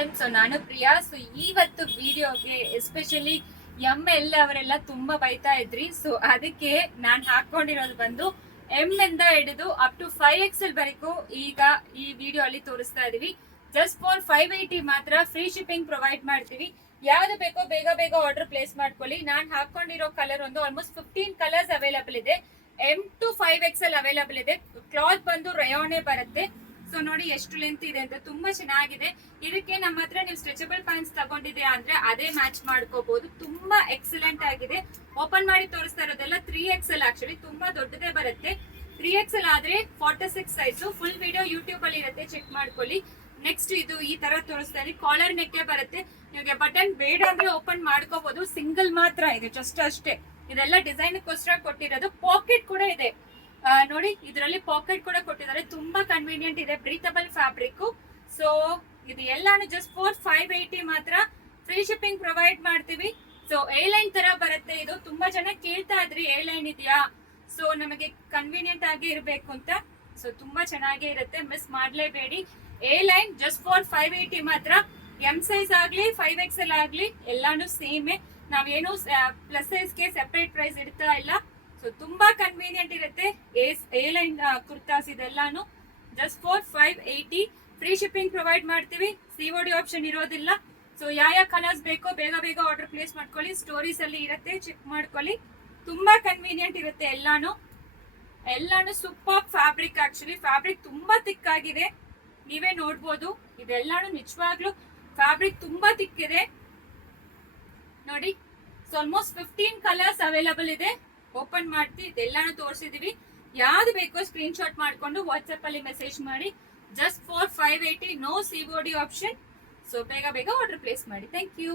Friends, ನಾನು Priya. So ಇವತ್ತು ವಿಡಿಯೋಗೆ ಎಸ್ಪೆಷಲಿ ಎಲ್ ಅವರೆಲ್ಲ ತುಂಬಾ ಬೈತಾ ಇದ್ರಿ. ಸೊ ಅದಕ್ಕೆ ನಾನು ಹಾಕೊಂಡಿರೋದು ಬಂದು ಎಂ ಇಂದ ಹಿಡಿದು ಅಪ್ ಟು 5XL ವರೆಗೂ ಈಗ ಈ ವಿಡಿಯೋ ಅಲ್ಲಿ ತೋರಿಸ್ತಾ ಇದೀವಿ. ಜಸ್ಟ್ ಫಾರ್ 580 ಮಾತ್ರ ಫ್ರೀ ಶಿಪ್ಪಿಂಗ್ ಪ್ರೊವೈಡ್ ಮಾಡ್ತೀವಿ. ಯಾವ್ದು ಬೇಕೋ ಬೇಗ ಬೇಗ ಆರ್ಡರ್ ಪ್ಲೇಸ್ ಮಾಡ್ಕೊಳ್ಳಿ. ನಾನು ಹಾಕೊಂಡಿರೋ ಕಲರ್ ಒಂದು ಆಲ್ಮೋಸ್ಟ್ 15 ಕಲರ್ಸ್ ಅವೈಲಬಲ್ ಇದೆ. ಎಂ ಟು 5XL ಅವೈಲಬಲ್ ಇದೆ. ಕ್ಲಾತ್ ಬಂದು ರಯೋನೇ ಬರುತ್ತೆ. ಸೊ ನೋಡಿ ಎಷ್ಟು ಲೆಂತ್ ಇದೆ ಅಂತ, ತುಂಬಾ ಚೆನ್ನಾಗಿದೆ. ಇದಕ್ಕೆ ನಮ್ಮ ಹತ್ರ ನೀವು ಸ್ಟ್ರೆಚಬಲ್ ಪ್ಯಾಂಟ್ಸ್ ತಗೊಂಡಿದ್ದೀರಾ ಅಂದ್ರೆ ಅದೇ ಮ್ಯಾಚ್ ಮಾಡ್ಕೋಬಹುದು. ತುಂಬಾ ಎಕ್ಸಲೆಂಟ್ ಆಗಿದೆ. ಓಪನ್ ಮಾಡಿ ತೋರಿಸ್ತಾ ಇರೋದೆಲ್ಲ 3XL. ಆಕ್ಚುಲಿ ತುಂಬಾ ದೊಡ್ಡದೇ ಬರುತ್ತೆ. 3XL ಆದ್ರೆ 46 ಸೈಜ್. ಫುಲ್ ವಿಡಿಯೋ ಯೂಟ್ಯೂಬ್ ಅಲ್ಲಿ ಇರುತ್ತೆ, ಚೆಕ್ ಮಾಡ್ಕೊಳ್ಳಿ. ನೆಕ್ಸ್ಟ್ ಇದು ಈ ತರ ತೋರಿಸ್ತಾ ಇದೆ. ಕಾಲರ್ ನೆಕ್ಕೆ ಬರುತ್ತೆ. ನಿಮಗೆ ಬಟನ್ ಬೇಡ ಅಂದ್ರೆ ಓಪನ್ ಮಾಡ್ಕೋಬಹುದು. ಸಿಂಗಲ್ ಮಾತ್ರ ಇದೆ, ಜಸ್ಟ್ ಅಷ್ಟೇ. ಇದೆಲ್ಲ ಡಿಸೈನ್ ಗೋಸ್ಕರ ಕೊಟ್ಟಿರೋದು. ಪಾಕೆಟ್ ಕೂಡ ಇದೆ ನೋಡಿ, ಇದರಲ್ಲಿ ಪಾಕೆಟ್ ಕೂಡ ಕೊಟ್ಟಿದ್ದಾರೆ. ತುಂಬಾ ಕನ್ವೀನಿಯಂಟ್ ಇದೆ. Breathable fabric. ಸೊ ಇದು ಎಲ್ಲಾನು ಜಸ್ಟ್ ಫಾರ್ 580 ಮಾತ್ರ ಫ್ರೀ ಶಿಪ್ಪಿಂಗ್ ಪ್ರೊವೈಡ್ ಮಾಡ್ತೀವಿ. ಸೊ ಎ ಲೈನ್ ತರ ಬರುತ್ತೆ ಇದು. ತುಂಬಾ ಜನ ಕೇಳ್ತಾ ಇದ್ರಿ ಎ ಲೈನ್ ಇದೆಯಾ, ಸೊ ನಮಗೆ ಕನ್ವೀನಿಯಂಟ್ ಆಗಿ ಇರಬೇಕು ಅಂತ. ಸೊ ತುಂಬಾ ಚೆನ್ನಾಗಿ ಇರುತ್ತೆ, ಮಿಸ್ ಮಾಡ್ಲೇಬೇಡಿ. ಎ ಲೈನ್ ಜಸ್ಟ್ ಫಾರ್ 580 ಮಾತ್ರ. ಎಂ ಸೈಜ್ ಆಗ್ಲಿ 5XL ಆಗ್ಲಿ ಎಲ್ಲಾನು ಸೇಮೇ. ನಾವೇನು ಪ್ಲಸ್ ಸೈಜ್ಗೆ ಸೆಪರೇಟ್ ಪ್ರೈಸ್ ಇಡ್ತಾ ಇಲ್ಲ. ಸೊ ತುಂಬಾ ಕನ್ವೀನಿಯಂಟ್ ಇರುತ್ತೆ. ಎ ಲೈನ್ ಕುರ್ತಾಸ್ ಇದೆಲ್ಲಾನು just for 580 free shipping provide ಮಾಡ್ತೀವಿ. COD ಆಪ್ಷನ್ ಇರೋದಿಲ್ಲ. ಸೊ ಯಾವ ಕಲರ್ಸ್ ಬೇಕೋ ಬೇಗ ಬೇಗ ಆರ್ಡರ್ ಪ್ಲೇಸ್ ಮಾಡ್ಕೊಳ್ಳಿ. ಸ್ಟೋರೀಸ್ ಅಲ್ಲಿ ಇರುತ್ತೆ, ಚೆಕ್ ಮಾಡ್ಕೊಳ್ಳಿ. ತುಂಬಾ ಕನ್ವೀನಿಯಂಟ್ ಇರುತ್ತೆ. ಎಲ್ಲಾನು ಸೂಪರ್ ಫ್ಯಾಬ್ರಿಕ್. ಆಕ್ಚುಲಿ ಫ್ಯಾಬ್ರಿಕ್ ತುಂಬಾ ಥಿಕ್ ಆಗಿದೆ, ನೀವೇ ನೋಡ್ಬೋದು. ಇದೆಲ್ಲಾನು ನಿಜವಾಗ್ಲೂ ಫ್ಯಾಬ್ರಿಕ್ ತುಂಬಾ ಥಿಕ್ ಇದೆ ನೋಡಿ. ಸೊ ಆಲ್ಮೋಸ್ಟ್ 15 ಕಲರ್ಸ್ ಅವೈಲಬಲ್ ಇದೆ. ಓಪನ್ ಮಾಡ್ತಿ ಇದೆಲ್ಲಾನು ತೋರಿಸಿದೀವಿ. ಯಾವ್ದು ಬೇಕೋ ಸ್ಕ್ರೀನ್ ಶಾಟ್ ಮಾಡ್ಕೊಂಡು ವಾಟ್ಸ್ಆಪ್ ಅಲ್ಲಿ ಮೆಸೇಜ್ ಮಾಡಿ. Just for 580, no COD option. So ಬೇಗ ಬೇಗ ಆರ್ಡರ್ ಪ್ಲೇಸ್ ಮಾಡಿ. Thank you.